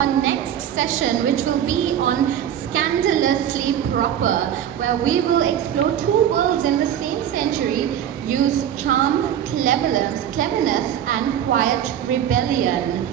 Our next session, which will be on Scandalously Proper, where we will explore two worlds in the same century, use charm, cleverness and quiet rebellion.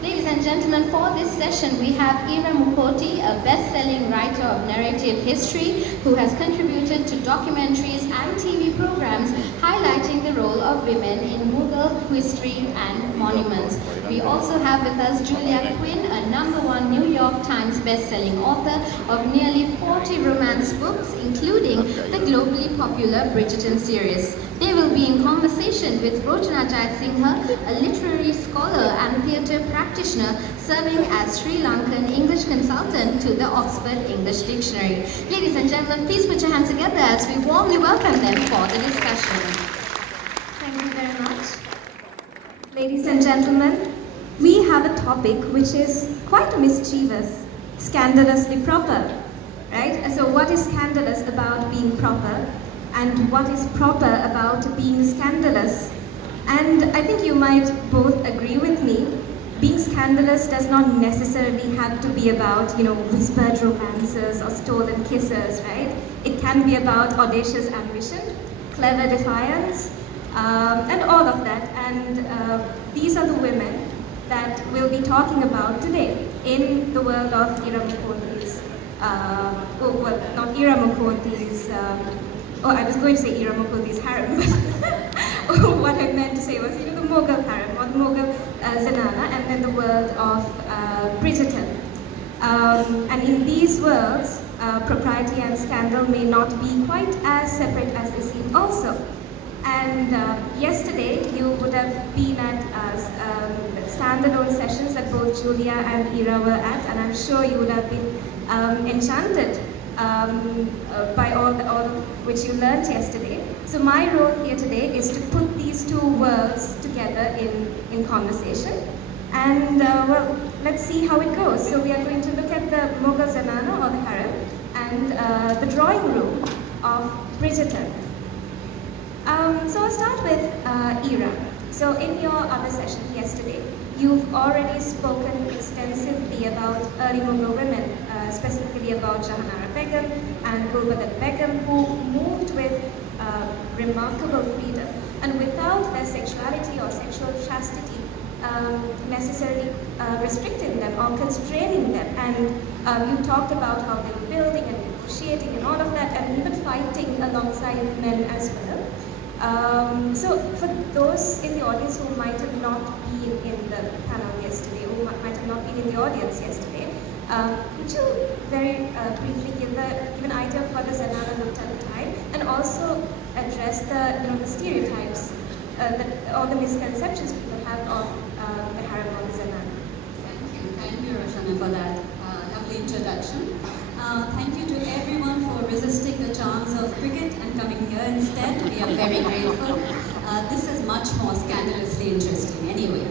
Ladies and gentlemen, for this session we have Ira Mukhoty, a best-selling writer of narrative history who has contributed to documentaries and TV programs highlighting the role of women in Mughal history and monuments. We also have with us Julia Quinn, a #1 New York Times best-selling author of nearly 40 romance books, including the globally popular Bridgerton series. They will be in conversation with Rochana Jayasinghe, a literary scholar and theatre practitioner serving as Sri Lankan English consultant to the Oxford English Dictionary. Ladies and gentlemen, please put your hands together as we warmly welcome them for the discussion. Thank you very much. Ladies and gentlemen, we have a topic which is quite mischievous, scandalously proper, right? So what is scandalous about being proper? And what is proper about being scandalous? And I think you might both agree with me, being scandalous does not necessarily have to be about, whispered romances or stolen kisses, right? It can be about audacious ambition, clever defiance, and all of that. And these are the women that we'll be talking about today in the world of Ira Mukhoty's, not Ira Mukhoty's, I was going to say Ira Mukhoty's harem, but what I meant to say was, the Mughal harem or the Mughal Zanana, and then the world of Bridgerton. And in these worlds, propriety and scandal may not be quite as separate as they seem also. And yesterday, you would have been at standalone sessions that both Julia and Ira were at, and I'm sure you would have been enchanted by all of which you learned yesterday. So my role here today is to put these two worlds together in conversation. And well, let's see how it goes. So we are going to look at the Mughal Zanana or the harem and the drawing room of Bridgerton. So I'll start with Ira. So in your other session yesterday, you've already spoken extensively about early Mughal women, specifically about Jahanara Begum and Gulbadat Begum, who moved with remarkable freedom and without their sexuality or sexual chastity necessarily restricting them or constraining them. And you talked about how they were building and negotiating and all of that, and even fighting alongside men as well. So for those in the audience who might have not been in the panel yesterday, who might have not been in the audience yesterday, could you very briefly give an idea of how the Zanana looked at the time, and also address the stereotypes or the misconceptions people have of the harem or the Zanana? Thank you, Rochana, for that lovely introduction. Thank you to everyone for resisting the charms of cricket and coming here instead. We are very grateful. This is much more scandalously interesting anyway.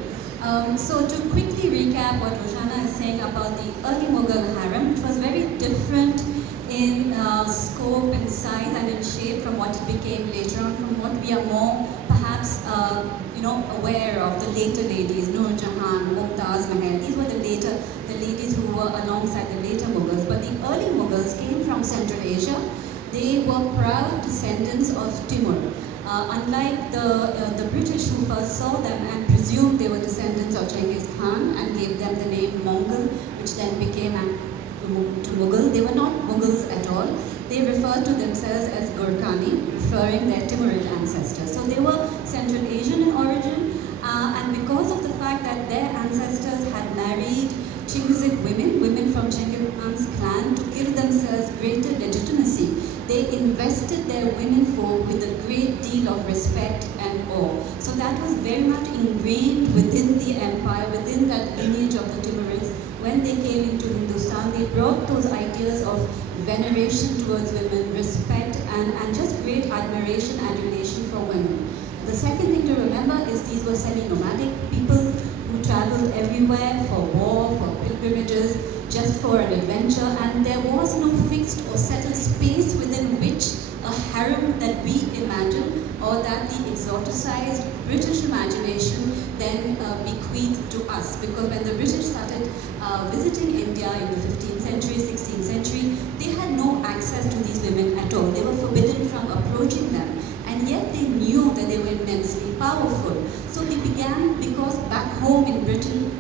So to quickly recap what Rochana is saying about the early Mughal harem, it was very different in scope and size and in shape from what it became later on, from what we are more perhaps aware of, the later ladies, Nur Jahan, Mumtaz Mahal. These were the ladies who were alongside the later Mughals. But the early Mughals came from Central Asia. They were proud descendants of Timur. Unlike the British, who first saw them and presumed they were descendants of Genghis Khan and gave them the name Mongol, which then became to Mughal. They were not Mughals at all. They referred to themselves as Gurkhani, referring their Timurid ancestors. So they were Central Asian in origin, and because of the fact that their ancestors had married Chinggizid women from Genghis Khan's clan to give themselves greater legitimacy, they invested their women folk with a great deal of respect and awe. So that was very much ingrained within the empire, within that lineage of the Timurids. When they came into Hindustan, they brought those ideas of veneration towards women, respect, and just great admiration, adulation for women. The second thing to remember is these were semi-nomadic people who traveled everywhere for war, for pilgrimages, just for an adventure, and there was no fixed or settled space within which a harem that we imagine or that the exoticized British imagination then bequeathed to us. Because when the British started visiting India in the 15th century, 16th century, they had no access to these women at all. They were forbidden from approaching them, and yet they knew that they were immensely powerful. So they began, because back home in Britain,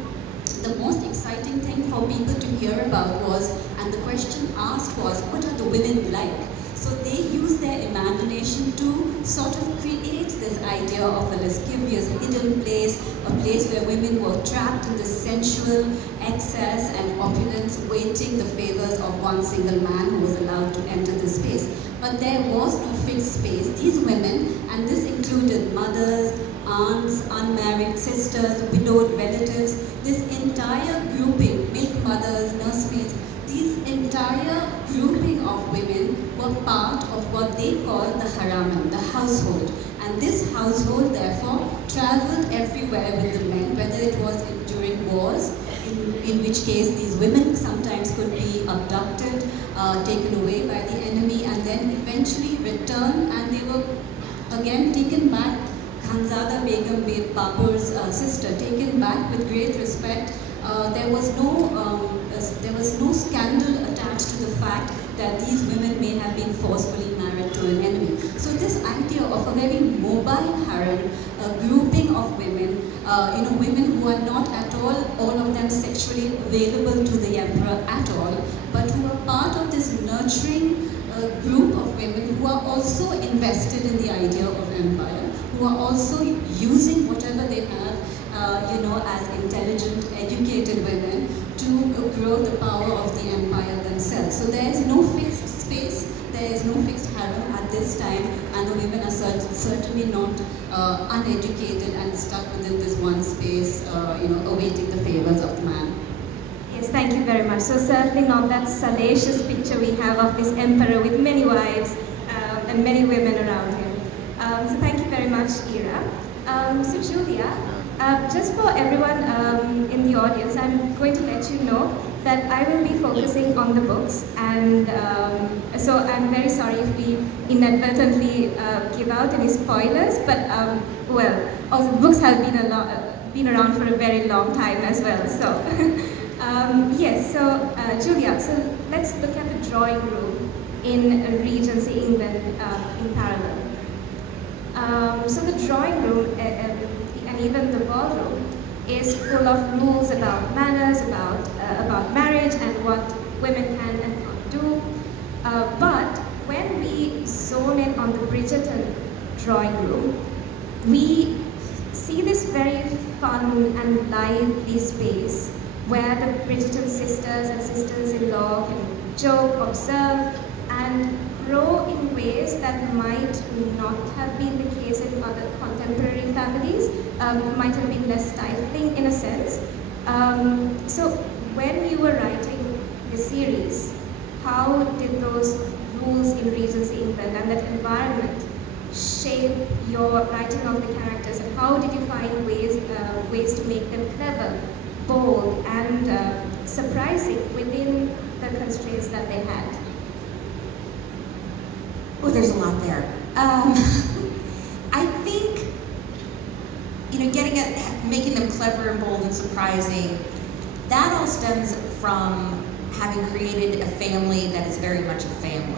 the most exciting thing for people to hear about was, and the question asked was, what are the women like? So they used their imagination to sort of create this idea of a lascivious hidden place, a place where women were trapped in this sensual excess and opulence, waiting the favors of one single man who was allowed to enter this space. But there was no fixed space. These women, and this included mothers, aunts, unmarried sisters, widowed relatives, this entire grouping, milk mothers, nursemaids, these entire grouping of women were part of what they called the haraman, the household. And this household, therefore, traveled everywhere with the men, whether it was during wars, in which case these women sometimes could be abducted, taken away by the enemy, and then eventually returned, and they were again taken back. Khanzada Begum, Babur's sister, taken back with great respect. There was no scandal attached to the fact that these women may have been forcefully married to an enemy. So this idea of a very mobile harem, a grouping of women, women who are not at all of them sexually available to the emperor at all, but who are part of this nurturing group of women who are also invested in the idea of empire, who are also using whatever they have, as intelligent, educated women to grow the power of the empire themselves. So there is no fixed space, there is no fixed harem at this time, and the women are certainly not uneducated and stuck within this one space, awaiting the favors of the man. Yes, thank you very much. So certainly not that salacious picture we have of this emperor with many wives and many women around him. So thank you very much, Ira. So Julia, just for everyone in the audience, I'm going to let you know that I will be focusing on the books, and so I'm very sorry if we inadvertently give out any spoilers, but also the books have been around for a very long time as well. So yes, so Julia, so let's look at the drawing room in Regency England in parallel. So the drawing room and even the ballroom is full of rules about manners, about marriage and what women can and can't do. But when we zone in on the Bridgerton drawing room, we see this very fun and lively space where the Bridgerton sisters and sisters-in-law can joke, observe, and grow in ways that might not have been the case in other contemporary families, might have been less stifling in a sense. So when you were writing the series, how did those rules in Regency England and that environment shape your writing of the characters, and how did you find ways to make them clever, bold, and surprising within the constraints that they had? Oh, there's a lot there. I think, making them clever and bold and surprising, that all stems from having created a family that is very much a family.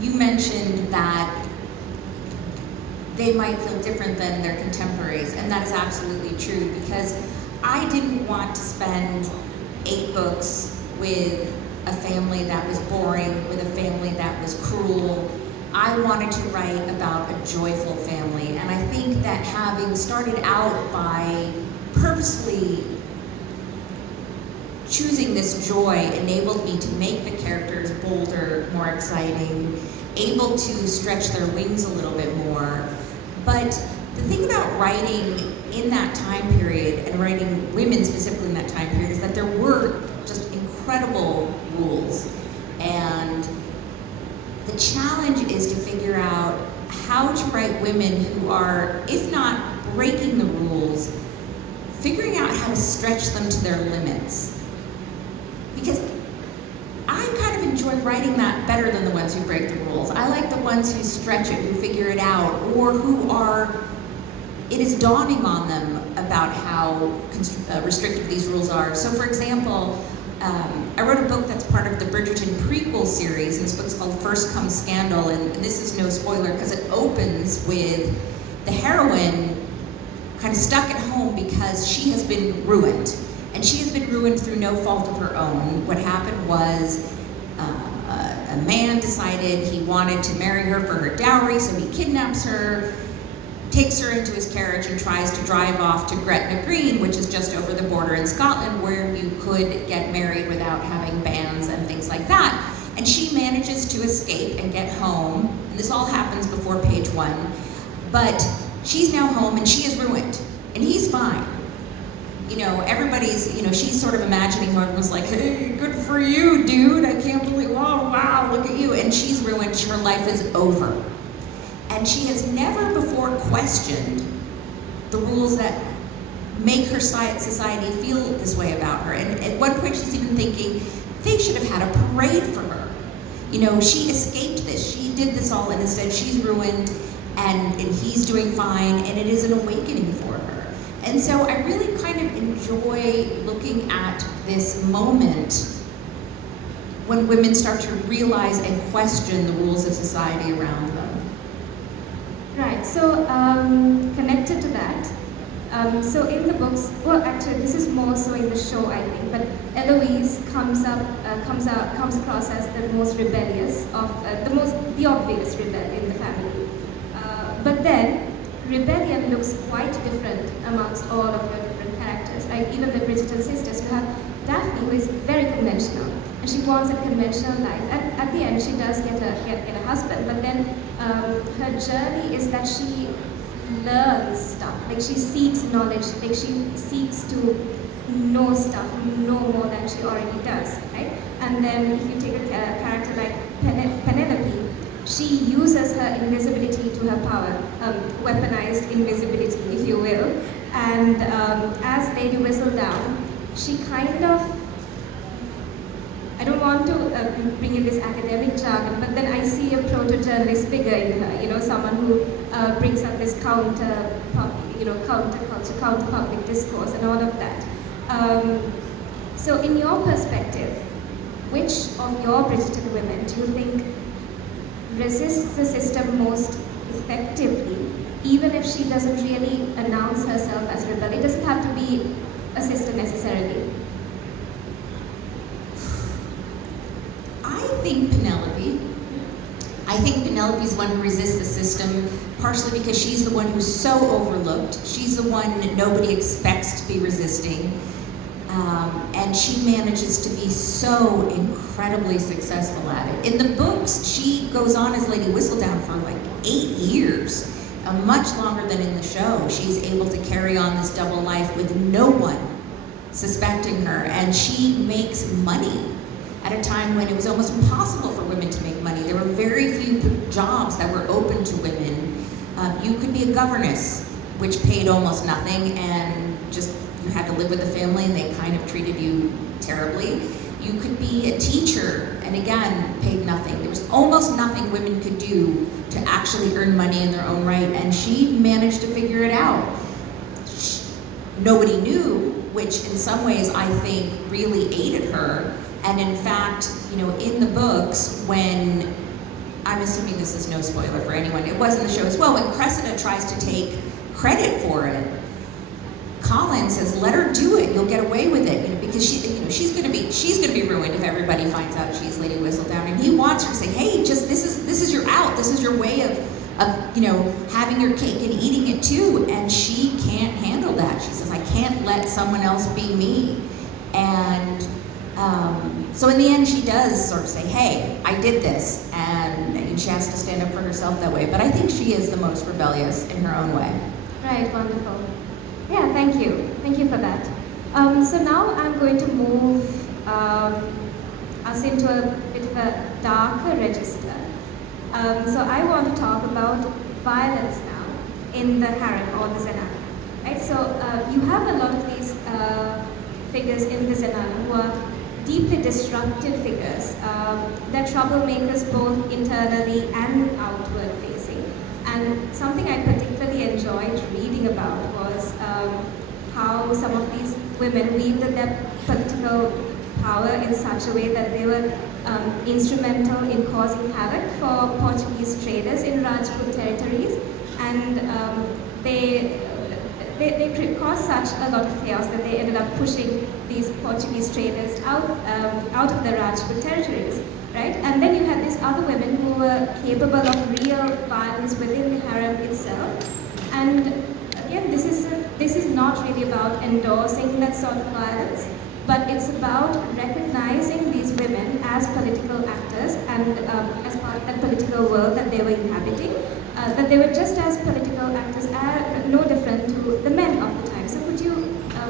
You mentioned that they might feel different than their contemporaries, and that is absolutely true, because I didn't want to spend 8 books with a family that was boring, with a family that was cruel. I wanted to write about a joyful family, and I think that having started out by purposely choosing this joy enabled me to make the characters bolder, more exciting, able to stretch their wings a little bit more. But the thing about writing in that time period, and writing women specifically in that time period, is that there were just incredible rules. And the challenge is to figure out how to write women who are, if not breaking the rules, figuring out how to stretch them to their limits. Because I kind of enjoy writing that better than the ones who break the rules. I like the ones who stretch it, who figure it out, or who are it is dawning on them about how restrictive these rules are. So for example, I wrote a book that's part of the Bridgerton prequel series, and this book's called First Comes Scandal, and this is no spoiler because it opens with the heroine kind of stuck at home because she has been ruined. And she has been ruined through no fault of her own. What happened was a man decided he wanted to marry her for her dowry, so he kidnaps her, takes her into his carriage and tries to drive off to Gretna Green, which is just over the border in Scotland, where you could get married without having banns and things like that. And she manages to escape and get home. And this all happens before page 1. But she's now home and she is ruined. And he's fine. You know, everybody's, you know, she's sort of imagining how everyone's like, hey, good for you, dude. I can't believe, oh, wow, look at you. And she's ruined. Her life is over. And she has never before questioned the rules that make her society feel this way about her. And at one point she's even thinking, they should have had a parade for her. You know, she escaped this, she did this all, and instead she's ruined, and he's doing fine, and it is an awakening for her. And so I really kind of enjoy looking at this moment when women start to realize and question the rules of society around them. Right, so connected to that, so in the books, well actually this is more so in the show I think, but Eloise comes across as the most rebellious of, the obvious rebel in the family. But then, rebellion looks quite different amongst all of your different characters. Like even the Bridgerton sisters, you have Daphne, who is very conventional, and she wants a conventional life. And at the end, she does get a husband, but then her journey is that she learns stuff. Like she seeks knowledge. Like she seeks to know stuff, know more than she already does, right? And then if you take a character like Penelope, she uses her invisibility to her power, weaponized invisibility, if you will. And as Lady Whistledown, she kind of, I don't want to bring in this academic jargon, but then I see a proto-journalist figure in her, you know, someone who brings up this counter-culture, counter-public discourse and all of that. So in your perspective, which of your Bridgerton women do you think resists the system most effectively, even if she doesn't really announce herself as rebel? It doesn't have to be a sister necessarily. I think Penelope. I think Penelope's the one who resists the system, partially because she's the one who's so overlooked. She's the one that nobody expects to be resisting. And she manages to be so incredibly successful at it. In the books, she goes on as Lady Whistledown for like 8 years, much longer than in the show. She's able to carry on this double life with no one suspecting her, and she makes money at a time when it was almost impossible for women to make money. There were very few jobs that were open to women. You could be a governess, which paid almost nothing, and just you had to live with the family and they kind of treated you terribly. You could be a teacher, and again, paid nothing. There was almost nothing women could do to actually earn money in their own right, and she managed to figure it out. Nobody knew, which in some ways I think really aided her. And in fact, you know, in the books, when, I'm assuming this is no spoiler for anyone, it was in the show as well, when Cressida tries to take credit for it, Colin says, let her do it, you'll get away with it, you know, because she's gonna be ruined if everybody finds out she's Lady Whistledown. And he wants her to say, hey, just this is your out, this is your way of you know, having your cake and eating it too. And she can't handle that. She says, I can't let someone else be me. And so in the end, she does sort of say, hey, I did this, and she has to stand up for herself that way. But I think she is the most rebellious in her own way. Right, wonderful. Yeah, thank you. Thank you for that. So now I'm going to move us into a bit of a darker register. So I want to talk about violence now in the harem or the zenana. Right? So you have a lot of these figures in the zenana who are deeply destructive figures. They're troublemakers both internally and outward facing. And something I particularly enjoyed reading about was how some of these women wielded their political power in such a way that they were instrumental in causing havoc for Portuguese traders in Rajput territories, and they caused such a lot of chaos that they ended up pushing these Portuguese traders out of the Rajput territories, right? And then you had these other women who were capable of real violence within the harem itself. And again, this is not really about endorsing that sort of violence, but it's about recognizing these women as political actors and as part of that political world that they were inhabiting. That they were just as political actors, no different to the men of the time. So could you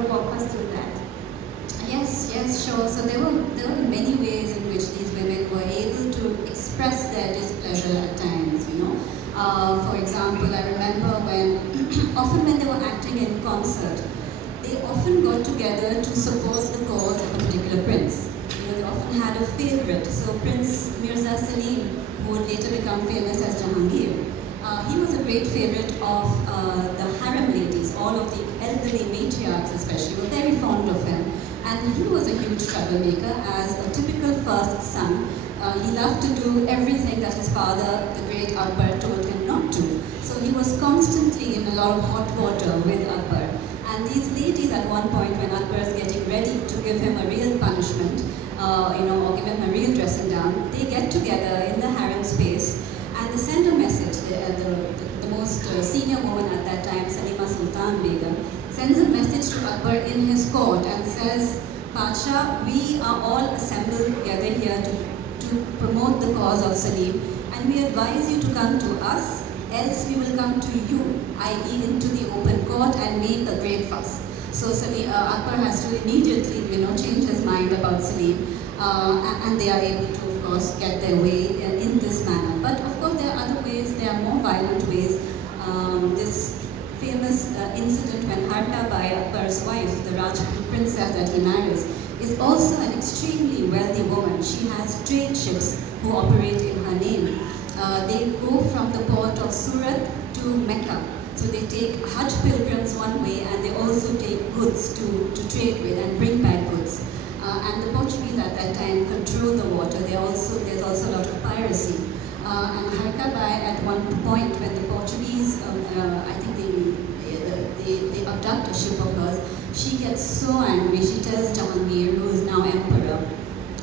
walk us through that? Yes, sure. So there were many ways in which these women were able to express their displeasure at times, you know. For example, I remember often when they were acting in concert, they often got together to support the cause of a particular prince. You know, they often had a favorite. So Prince Mirza Salim, who would later become famous as Jahangir, he was a great favorite of the harem ladies. All of the elderly matriarchs especially were very fond of him. And he was a huge troublemaker as a typical first son. He loved to do everything that his father, the great Akbar, told him not to. So he was constantly in a lot of hot water with Akbar. And these ladies at one point when Akbar is getting ready to give him a real punishment, or give him a real dressing down, they get together in the harem space and they send a message. The most senior woman at that time, Salima Sultan Begum, sends a message to Akbar in his court and says, Pasha, we are all assembled together here to promote the cause of Salim, and we advise you to come to us, else we will come to you, i.e. into the open court and make a great fuss. So Akbar has to immediately, change his mind about Salim, and they are able to, of course, get their way in this manner. But of course, there are other ways, there are more violent ways. This famous incident when Harka Bai, Akbar's wife, the Rajput princess that he marries, is also an extremely wealthy woman. She has trade ships who operate in her name. They go from the port of Surat to Mecca. So they take Hajj pilgrims one way and they also take goods to trade with and bring back goods. And the Portuguese at that time control the water. There's also a lot of piracy. And Harka Bai, at one point when the Portuguese, I think they abduct a ship of hers, she gets so angry, she tells Jahangir, who is now emperor,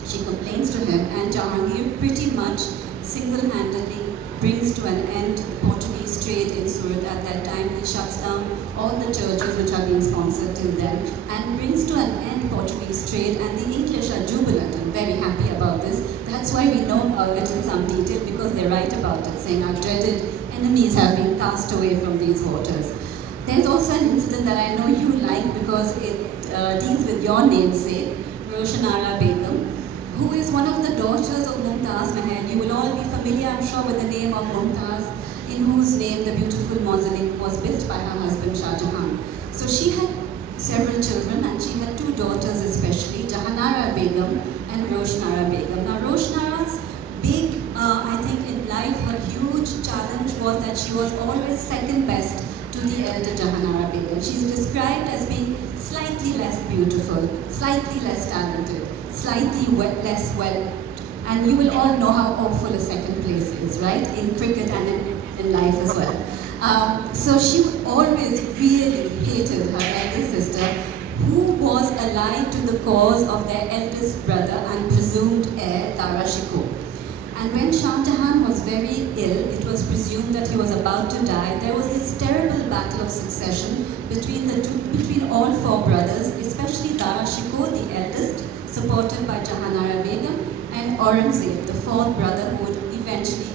she complains to him, and Jahangir pretty much single-handedly brings to an end Portuguese trade in Surat at that time. He shuts down all the churches which are being sponsored till then and brings to an end Portuguese trade, and the English are jubilant and very happy about this. That's why we know about it in some detail, because they write about it, saying our dreaded enemies have been cast away from these waters. There's also an incident that I know you like because it deals with your namesake, Rochana Begum, who is one of the daughters of Mumtaz Mahal. You will all be familiar, I'm sure, with the name of Mumtaz, in whose name the beautiful mausoleum was built by her husband Shah Jahan. So she had several children, and she had two daughters especially, Jahanara Begum and Roshnara Begum. Now Roshnara's big, I think in life, her huge challenge was that she was always second best to the elder Jahanara Begum. She's described as being slightly less beautiful, slightly less talented, slightly less well, and you will all know how awful a second place is, right? In cricket and in life as well. So she always really hated her elder sister, who was allied to the cause of their eldest brother and presumed heir, Dara Shikoh. And when Shah Jahan was very ill, it was presumed that he was about to die. There was this terrible battle of succession between all four brothers, especially Dara Shikoh, the eldest, supported by Jahanara Begum, and Aurangzeb, the fourth brother, who would eventually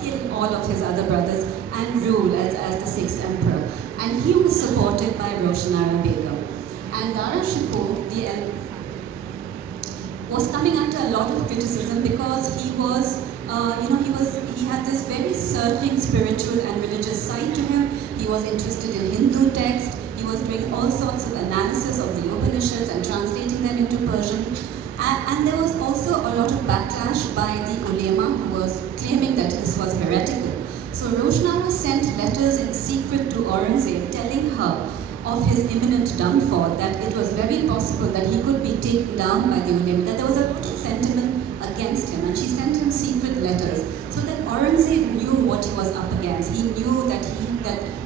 kill all of his other brothers and rule as the sixth emperor. And he was supported by Roshanara Begum. And Dara Shikoh, the eldest, was coming under a lot of criticism because he had this very searching spiritual and religious side to him. He was interested in Hindu text. He was doing all sorts of analysis of the Upanishads and translating them into Persian. And there was also a lot of backlash by the ulema, who was claiming that this was heretical. So Roshnara sent letters in secret to Aurangzeb, telling her of his imminent downfall, that it was very possible that he could be taken down by the Ulayam, that there was a lot of sentiment against him, and she sent him secret letters so that Aurangzeb knew what he was up against. He knew that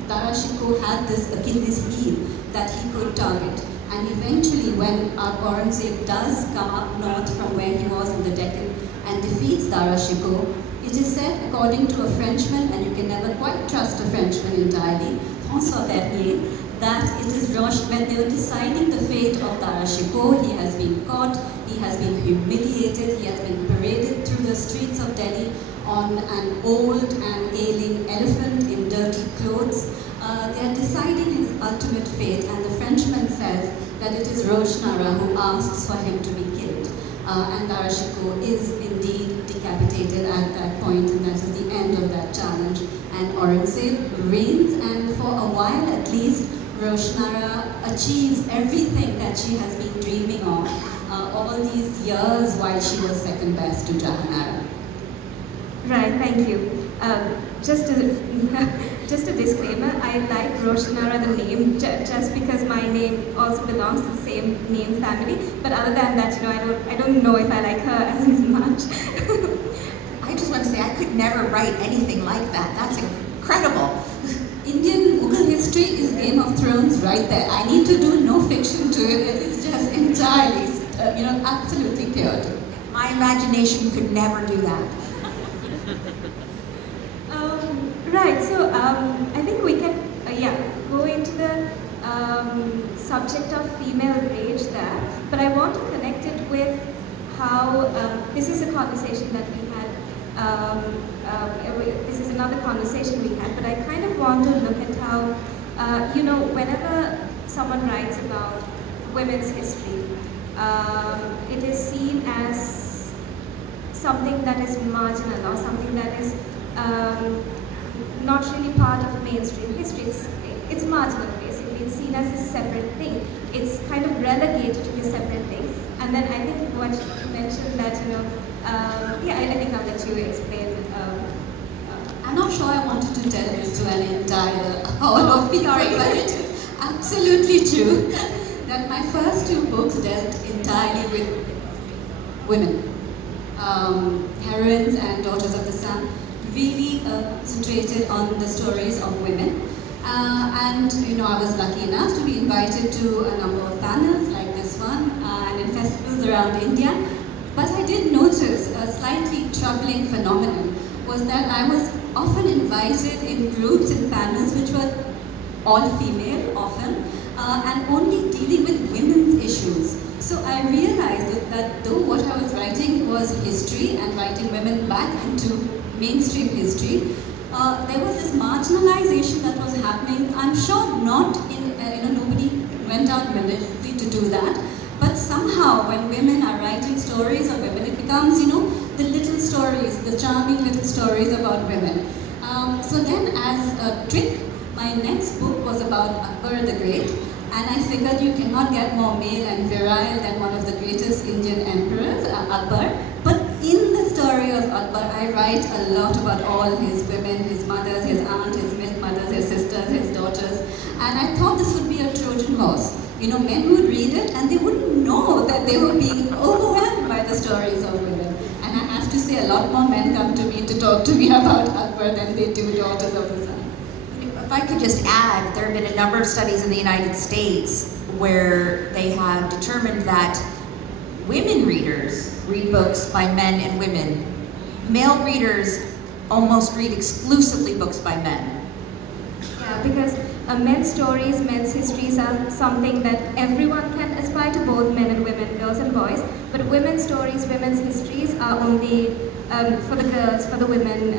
Dara Shikoh had this Achilles heel that he could target. And eventually, when Aurangzeb does come up north from where he was in the Deccan and defeats Dara Shikoh, it is said, according to a Frenchman, and you can never quite trust a Frenchman entirely, François Bernier, that it is when they were deciding the fate of Dara Shikoh, he has been caught, he has been humiliated, he has been paraded through the streets of Delhi on an old and ailing elephant in dirty clothes. They are deciding his ultimate fate, and the Frenchman says that it is Rochana who asks for him to be killed. And Dara Shikoh is indeed decapitated at that point, and that is the end of that challenge. And Aurangzeb reigns, and for a while at least, Rochana achieves everything that she has been dreaming of all these years while she was second best to Jahanara. Right, thank you. Just a disclaimer, I like Rochana the name just because my name also belongs to the same name family. But other than that, I don't know if I like her as much. I just want to say I could never write anything like that. That's incredible. Indian Mughal history is Game of Thrones right there. I need to do no fiction to it. It is just entirely, absolutely pure. My imagination could never do that. Right, so I think we can, go into the subject of female rage there, but I want to connect it with how, this is a conversation that we had, this is another conversation we had, but I kind of want to look at how, whenever someone writes about women's history, it is seen as something that is marginal or something that is not really part of mainstream history. It's marginal, basically. It's seen as a separate thing. It's kind of relegated to be a separate thing. And then I think what you mentioned that, I think I'll let you explain. I'm not sure I wanted to tell this to an entire hall of people, but it is absolutely true that my first two books dealt entirely with women, heroines and daughters of the sun, really concentrated on the stories of women. I was lucky enough to be invited to a number of panels like this one and in festivals around India. But I did notice a slightly troubling phenomenon was that I was often invited in groups and panels which were all female often and only dealing with women's issues. So I realized that though what I was writing was history and writing women back into mainstream history, there was this marginalization that was happening. I'm sure not in, nobody went out militarily to do that, but somehow when women are writing stories of women, it becomes, the little stories, the charming little stories about women. So then as a trick, my next book was about Akbar the Great, and I figured you cannot get more male and virile than one of the greatest Indian emperors, Akbar. But in the story of Akbar, I write a lot about all his women, his mothers, his aunt, his milk mothers, his sisters, his daughters. And I thought this would be a Trojan horse. Men would read it and they wouldn't know that they were being overwhelmed by the stories of women. And I have to say, a lot more men come to me to talk to me about Akbar than they do daughters of the sun. If I could just add, there have been a number of studies in the United States where they have determined that women readers read books by men and women. Male readers almost read exclusively books by men. Yeah, because men's stories, men's histories are something that everyone can aspire to, both men and women, girls and boys. But women's stories, women's histories are only for the girls, for the women.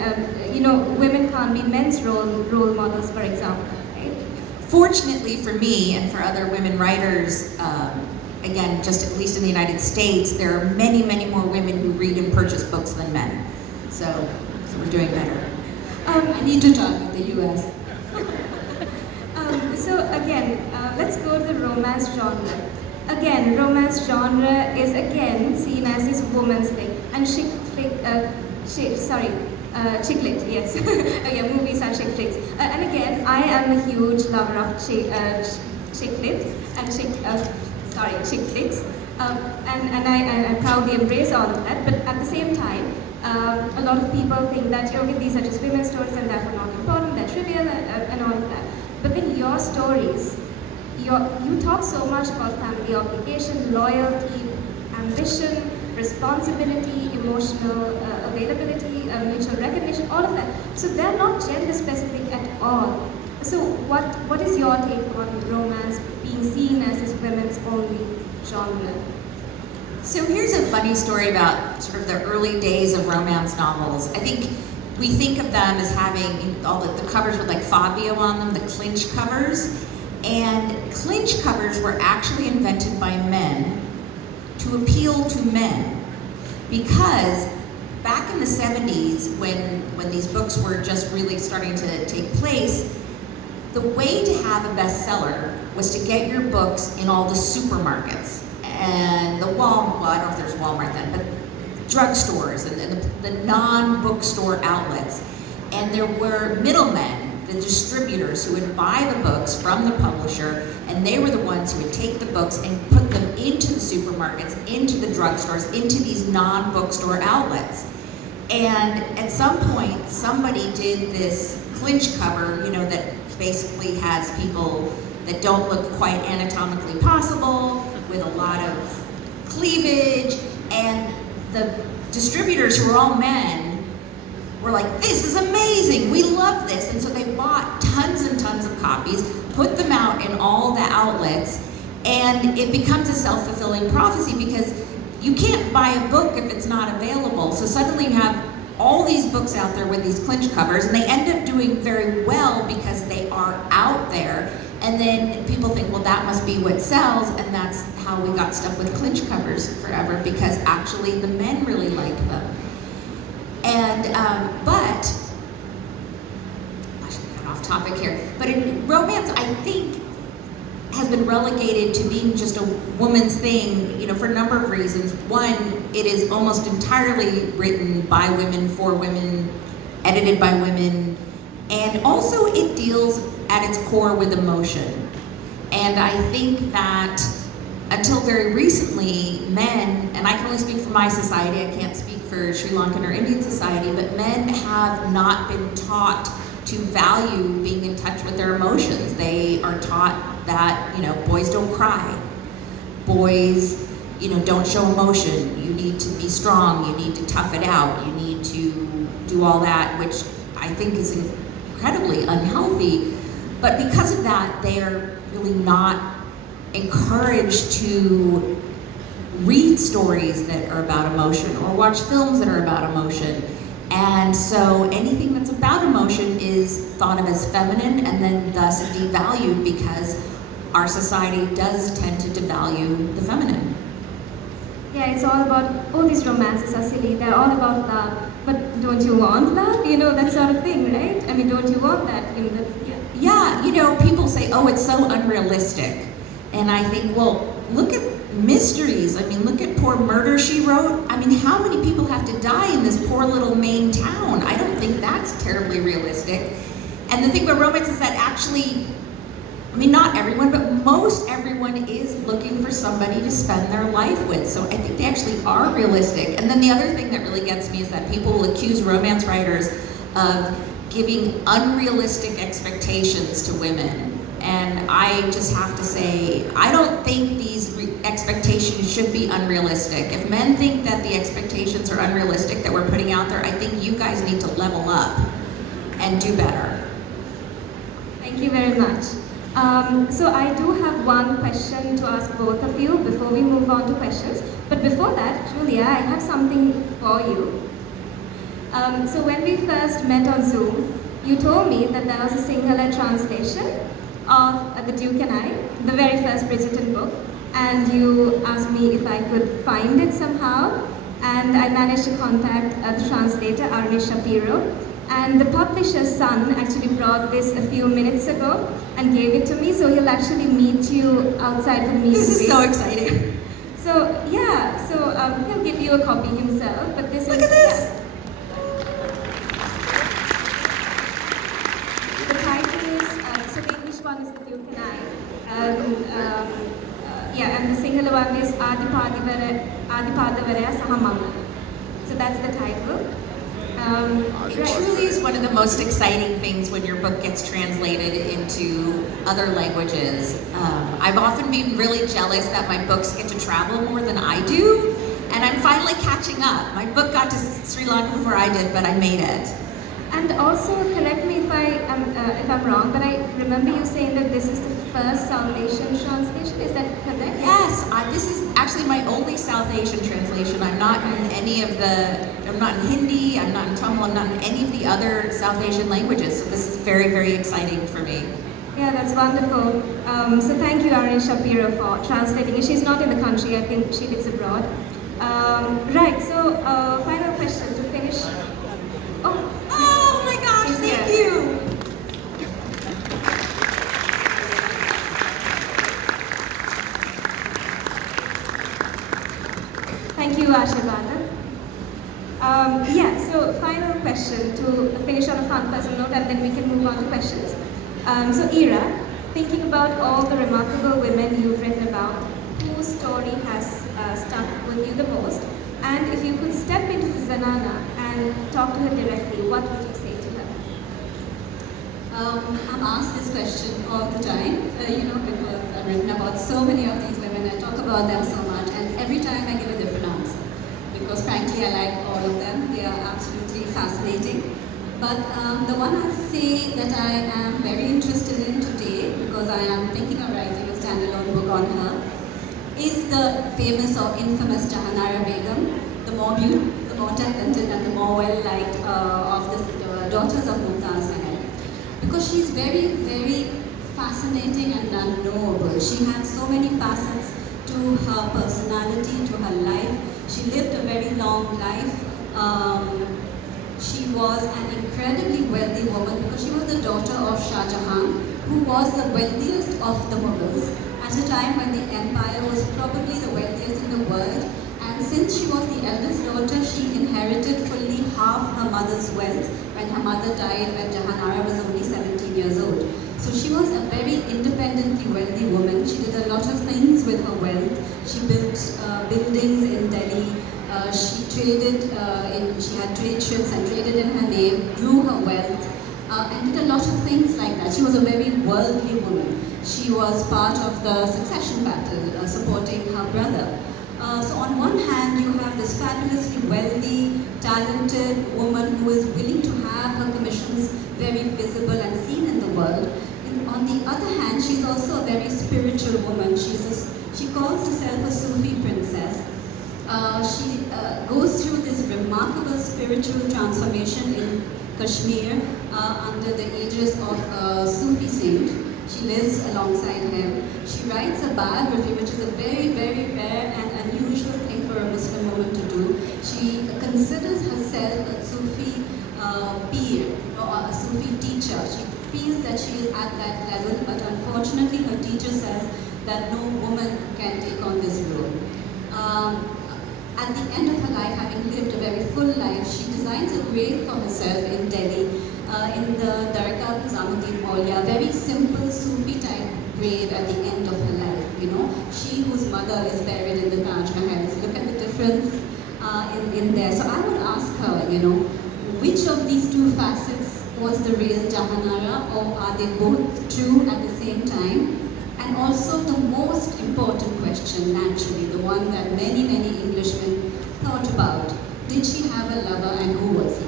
Women can't be men's role models, for example, right? Fortunately for me and for other women writers, again, just at least in the United States, there are many, many more women who read and purchase books than men. So we're doing better. I need to target the US. So again, let's go to the romance genre. Again, romance genre is again seen as this woman's thing. And Chick lit, yes. Oh, yeah, movies are chick flicks. And again, I am a huge lover of chick lit and chick flicks. And I proudly embrace all of that. But at the same time, a lot of people think that, okay, these are just women's stories and therefore not important, they're trivial and all of that. But then your stories, you talk so much about family obligation, loyalty, ambition, responsibility, emotional availability, mutual recognition, all of that. So they're not gender specific at all. So what is your take on romance being seen as women's only genre? So here's a funny story about sort of the early days of romance novels. I think we think of them as having all the covers with like Fabio on them, the clinch covers. And clinch covers were actually invented by men to appeal to men, because back in the 70s, when these books were just really starting to take place, the way to have a bestseller was to get your books in all the supermarkets and I don't know if there's Walmart then, but drugstores and the non-bookstore outlets. And there were middlemen, the distributors, who would buy the books from the publisher, and they were the ones who would take the books and put them into the supermarkets, into the drugstores, into these non-bookstore outlets. And at some point, somebody did this clinch cover, that basically has people that don't look quite anatomically possible, with a lot of cleavage, and the distributors, who were all men, were like, this is amazing, we love this. And so they bought tons and tons of copies, put them out in all the outlets, and it becomes a self-fulfilling prophecy, because you can't buy a book if it's not available. So suddenly you have all these books out there with these clinch covers, and they end up doing very well because they are out there. And then people think, well, that must be what sells, and that's how we got stuck with clinch covers forever, because actually the men really liked them. And, but, I should get off topic here, but in romance, I think, has been relegated to being just a woman's thing, for a number of reasons. One, it is almost entirely written by women, for women, edited by women, and also it deals at its core with emotion. And I think that until very recently, men, and I can only speak for my society, I can't speak for Sri Lankan or Indian society, but men have not been taught to value being in touch with their emotions. They are taught that, boys don't cry. Boys, don't show emotion. You need to be strong, you need to tough it out, you need to do all that, which I think is incredibly unhealthy. But because of that, they are really not encouraged to read stories that are about emotion or watch films that are about emotion. And so anything that's about emotion is thought of as feminine and then thus devalued, because our society does tend to devalue the feminine. Yeah, it's all about, oh, these romances are silly, they're all about love, but don't you want love? That sort of thing, right? I mean, don't you want that? Yeah, people say, oh, it's so unrealistic. And I think, well, look at mysteries. I mean, look at poor Murder, She Wrote. I mean, how many people have to die in this poor little Maine town? I don't think that's terribly realistic. And the thing about romance is that actually, I mean, not everyone, but most everyone is looking for somebody to spend their life with. So I think they actually are realistic. And then the other thing that really gets me is that people will accuse romance writers of giving unrealistic expectations to women. And I just have to say, I don't think these expectations should be unrealistic. If men think that the expectations are unrealistic that we're putting out there, I think you guys need to level up and do better. Thank you very much. So I do have one question to ask both of you before we move on to questions. But before that, Julia, I have something for you. So when we first met on Zoom, you told me that there was a Sinhala translation of The Duke and I, the very first Bridgerton book, and you asked me if I could find it somehow, and I managed to contact the translator, Arnie Shapiro, and the publisher's son actually brought this a few minutes ago and gave it to me, so he'll actually meet you outside the meeting. This is so exciting. So yeah, so he'll give you a copy himself, but this Look is... at this! Duke and I. Yeah, and the single one is Adipadavara Sahamama. So that's the title. It truly is one of the most exciting things when your book gets translated into other languages. I've often been really jealous that my books get to travel more than I do, and I'm finally catching up. My book got to Sri Lanka before I did, but I made it. And also, correct me if I'm wrong, but I remember you saying that this is the first South Asian translation. Is that correct? Yes, this is actually my only South Asian translation. I'm not in I'm not in Hindi, I'm not in Tamil, I'm not in any of the other South Asian languages. So this is very, very exciting for me. Yeah, that's wonderful. So thank you, Arun Shapiro, for translating it. She's not in the country, I think she lives abroad. Right, so final question to finish. Oh my gosh, thank you! Thank you, Ashibada. Yeah, so final question to finish on a fun personal note, and then we can move on to questions. So Ira, thinking about all the remarkable women you've written about, whose story has stuck with you the most, and if you could step into the Zanana and talk to her directly, what would you say to her? I'm asked this question all the time, because I've written about so many of these women, I talk about them so much, and every time I give a different answer. Because frankly, I like all of them. They are absolutely fascinating. But the one I'll say that I am very interested in today, because I am thinking of writing a standalone book on her, is the famous or infamous Jahanara Begum, the more talented and the more well-liked of the daughters of Mumtaz Mahal. Because she's very, very fascinating and unknowable. She had so many facets to her personality, to her life. She lived a very long life. She was an incredibly wealthy woman because she was the daughter of Shah Jahan, who was the wealthiest of the Mughals at a time when the empire was probably the wealthiest in the world. And since she was the eldest daughter, she inherited fully half her mother's wealth when her mother died when Jahanara was only 17 years old. So she was a very independently wealthy woman. She did a lot of things with her wealth. She built buildings in Delhi. She traded she had trade ships and traded in her name, grew her wealth, and did a lot of things like that. She was a very worldly woman. She was part of the succession battle, supporting her brother. So on one hand, you have this fabulously wealthy, talented woman who is willing to have her commissions very visible and seen in the world. And on the other hand, she's also a very spiritual woman. She calls herself a Sufi princess. She goes through this remarkable spiritual transformation in Kashmir under the aegis of a Sufi saint. She lives alongside him. She writes a biography, which is a very, very rare and unusual thing for a Muslim woman to do. She considers herself a Sufi peer, or a Sufi teacher. She feels that she is at that level, but unfortunately her teacher says that no woman can take on this role. At the end of her life, having lived a very full life, she designs a grave for herself in Delhi, in the Dargah of Nizamuddin Aulia, a very simple Sufi type grave at the end of her life. She whose mother is buried in the Taj Mahal. So look at the difference in there. So I would ask her, which of these two facets was the real Jahanara, or are they both true at the same time? And also the most important question, naturally, the one that many, many Englishmen thought about. Did she have a lover, and who was he?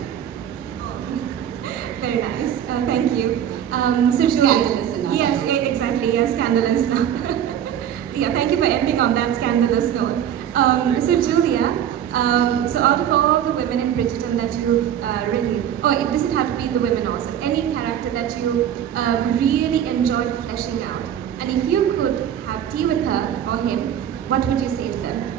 Very nice. Thank you. So Scandalous enough. Yes, exactly. Yes, scandalous enough. Yeah, thank you for ending on that scandalous note. So Julia, so out of all the women in Bridgerton that you've written, it doesn't have to be the women also, any character that you really enjoyed fleshing out, and if you could have tea with her or him, what would you say to them?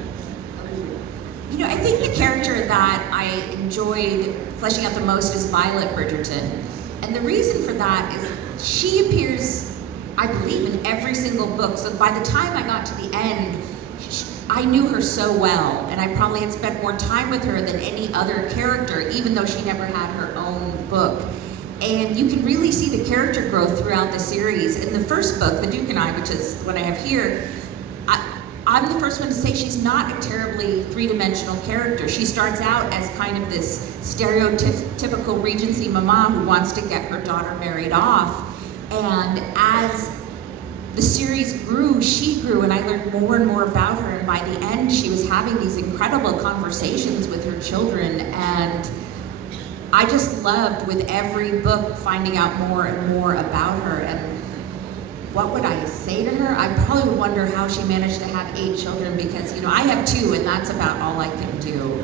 I think the character that I enjoyed fleshing out the most is Violet Bridgerton. And the reason for that is she appears, I believe, in every single book. So by the time I got to the end, I knew her so well, and I probably had spent more time with her than any other character, even though she never had her own book. And you can really see the character growth throughout the series. In the first book, The Duke and I, which is what I have here, I'm the first one to say she's not a terribly three-dimensional character. She starts out as kind of this stereotypical Regency mama who wants to get her daughter married off. And as the series grew, she grew, and I learned more and more about her. And by the end, she was having these incredible conversations with her children. And I just loved, with every book, finding out more and more about her. And what would I say to her? I probably would wonder how she managed to have 8 children, because, you know, I have 2 and that's about all I can do.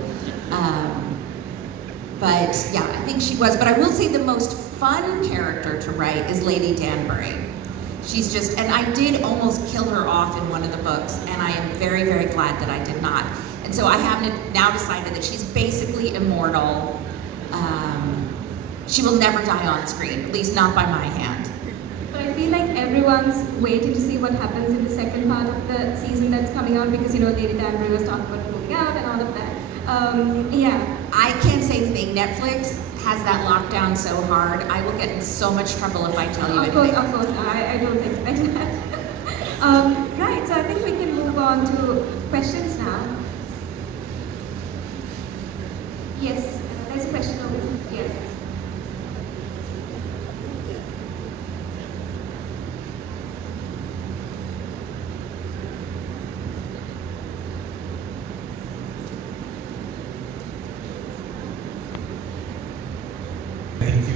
But yeah, I think she was. But I will say the most fun character to write is Lady Danbury. She's just, and I did almost kill her off in one of the books, and I am very, very glad that I did not. And so I have now decided that she's basically immortal. She will never die on screen, at least not by my hand. But I feel like everyone's waiting to see what happens in the second part of the season that's coming out, because, you know, Lady Danbury was talking about moving out and all of that. Yeah. I can't say anything. Netflix has that lockdown so hard. I will get in so much trouble if I tell you anything. Of course. I don't expect that. Right, so I think we can move on to questions now. Yes, there's a question over here.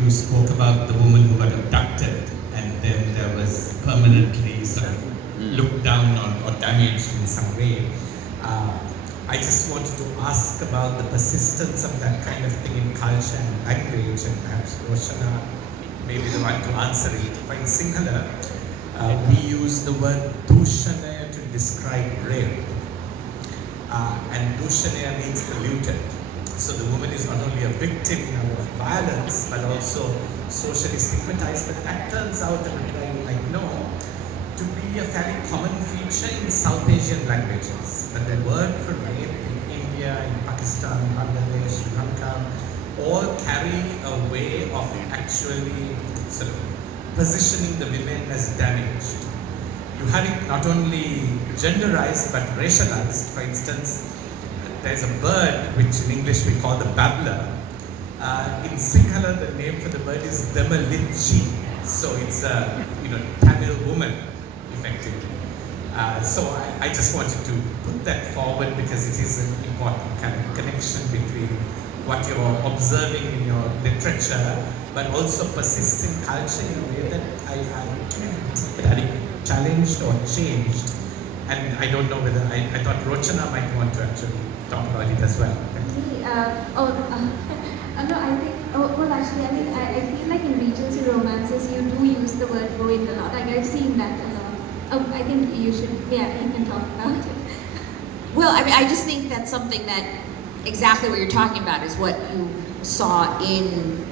You spoke about the woman who got abducted and then there was permanently sort of looked down on or damaged in some way. I just wanted to ask about the persistence of that kind of thing in culture and language, and perhaps Rochana may be the one to answer it. In Sinhala, we use the word dushanaya to describe rape. And dushanaya means polluted. So the woman is not only a victim of violence, but also socially stigmatized. But that turns out, and I know, to be a fairly common feature in South Asian languages. But the word for rape in India, in Pakistan, Bangladesh, Sri Lanka, all carry a way of actually sort of positioning the women as damaged. You have it not only genderized, but racialized. For instance, there's a bird which in English we call the babbler. In Sinhala, the name for the bird is Damalichi. So it's a Tamil woman, effectively. So I just wanted to put that forward because it is an important kind of connection between what you're observing in your literature, but also persists in culture in a way that I had challenged or changed. And I don't know whether, I thought Rochana might want to actually talk about it as well. No, I think, I feel like in Regency romances you do use the word ruined a lot. Like I've seen that a lot. I think you should, you can talk about it. Well, I mean, I just think that's something that, exactly what you're talking about is what you saw in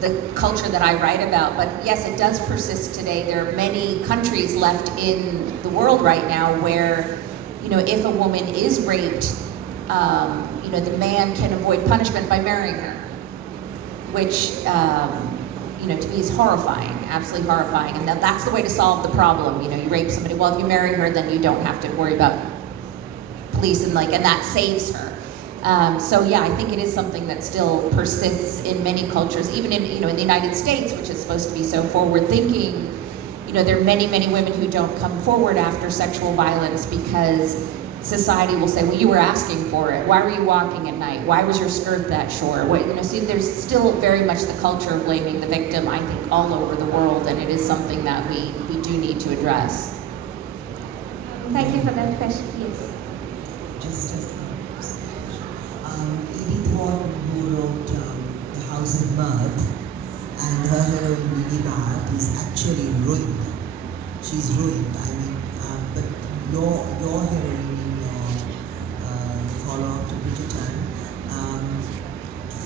the culture that I write about. But yes, it does persist today. There are many countries left in the world right now where, if a woman is raped, the man can avoid punishment by marrying her, which, to me is horrifying, absolutely horrifying. And that's the way to solve the problem. You rape somebody, well, if you marry her, then you don't have to worry about police and that saves her. So yeah, I think it is something that still persists in many cultures, even in in the United States, which is supposed to be so forward-thinking. There are many, many women who don't come forward after sexual violence because society will say, well, you were asking for it. Why were you walking at night? Why was your skirt that short? See, there's still very much the culture of blaming the victim, I think, all over the world, and it is something that we do need to address. Thank you for that question, yes. Edith Wharton, who wrote The House of Mirth, and her heroine Lily Bart is actually ruined. She's ruined. But your heroine in the follow-up to Bridgerton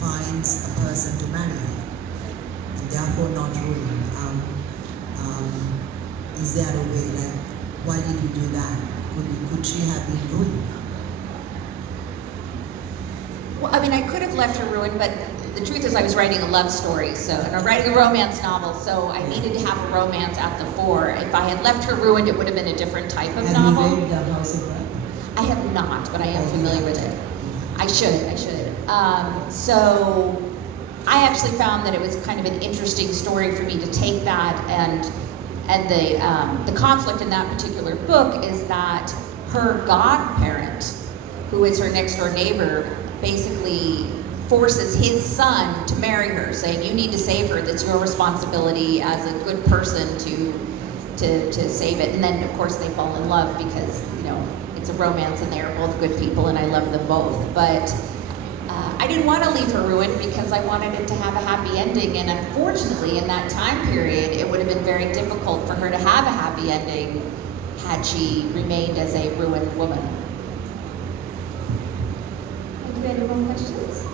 finds a person to marry her, and therefore not ruined. Is there a way, why did you do that? Could she have been ruined? Well, I mean, I could have left her ruined, but the truth is I was writing a love story, so I'm writing a romance novel, so I needed to have a romance at the fore. If I had left her ruined, it would have been a different type of novel. Have you read The House of Cards? I have not, but I am familiar with it. I should. So I actually found that it was kind of an interesting story for me to take that, and the conflict in that particular book is that her godparent, who is her next door neighbor, basically forces his son to marry her, saying, you need to save her, that's your responsibility as a good person to save it. And then of course they fall in love because, you know, it's a romance and they're both good people and I love them both. But I didn't want to leave her ruined because I wanted it to have a happy ending, and unfortunately in that time period it would have been very difficult for her to have a happy ending had she remained as a ruined woman. Thank you. Any more questions?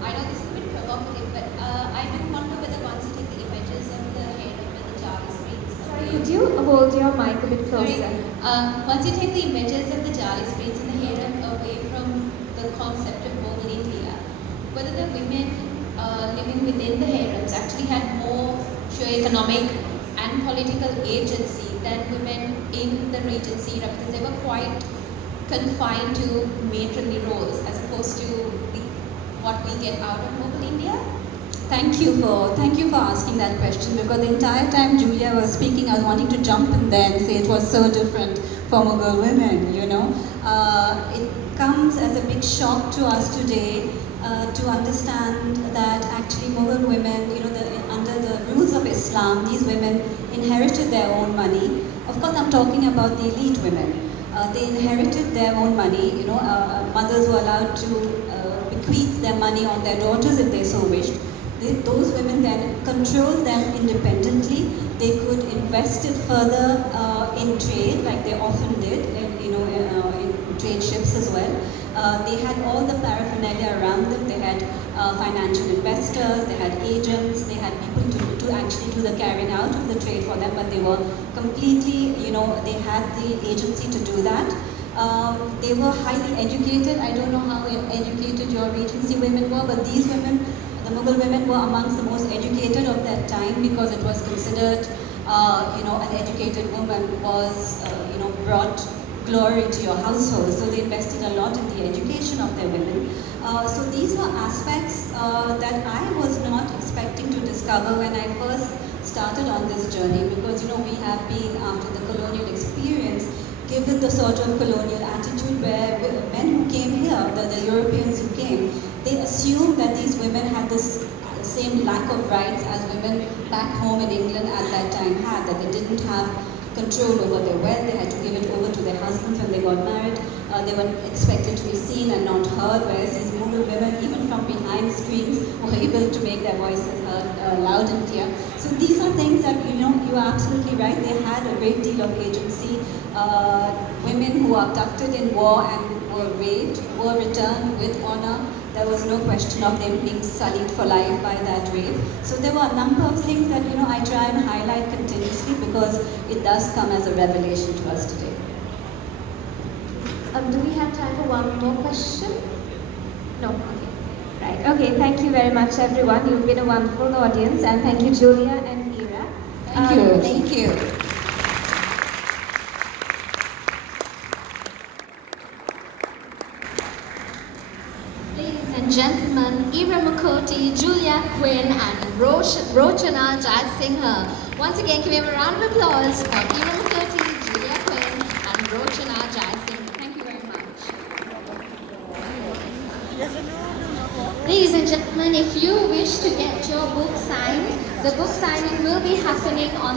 I know this is a bit provocative, but I do wonder whether once you take the images of the harem and the Jali streets. Sorry, could you hold your mic a bit closer? Once you take the images of the Jali streets and the harem away from the concept of Mughal India, whether the women living within the harems actually had more socio-economic and political agency than women in the Regency era, because they were quite confined to matronly roles as opposed to what we get out of Mughal India. Thank you for asking that question, because the entire time Julia was speaking, I was wanting to jump in there and say it was so different for Mughal women, you know. It comes as a big shock to us today to understand that actually Mughal women, you know, under the rules of Islam, these women inherited their own money. Of course, I'm talking about the elite women. They inherited their own money, you know, mothers were allowed to bequeath their money on their daughters if they so wished. Those women then controlled them independently. They could invest it further in trade, like they often did, in trade ships as well. They had all the paraphernalia around them. They had financial investors, they had agents, they had people to actually do the carrying out of the trade for them, but they were completely, you know, they had the agency to do that. They were highly educated. I don't know how educated your Regency women were, but these women, the Mughal women, were amongst the most educated of that time, because it was considered, an educated woman was, brought glory to your household. So they invested a lot in the education of their women. So these were aspects that I was not expecting to discover when I first started on this journey, because, you know, we have been, after the colonial experience, given the sort of colonial attitude where men who came here, the Europeans who came, they assumed that these women had this same lack of rights as women back home in England at that time had, that they didn't have control over their wealth, they had to give it over to their husbands when they got married. They were expected to be seen and not heard, whereas these Mughal women, even from behind screens, were able to make their voices heard loud and clear. So these are things that, you know, you are absolutely right, they had a great deal of agency. Women who were abducted in war and were raped were returned with honor. There was no question of them being sullied for life by that rape. So there were a number of things that, you know, I try and highlight continuously, because it does come as a revelation to us today. Do we have time for one more question? No? Okay. Right. Okay, thank you very much, everyone. You've been a wonderful audience, and thank you, Julia and Ira. Thank you. Ladies and gentlemen, Ira Mukhoty, Julia Quinn, and Rochana Jayasinghe. Once again, can we have a round of applause for Ira Mukhoty, Julia Quinn, and Rochana Jayasinghe. Thank you very much. Ladies and gentlemen, if you wish to get your book signed, the book signing will be happening on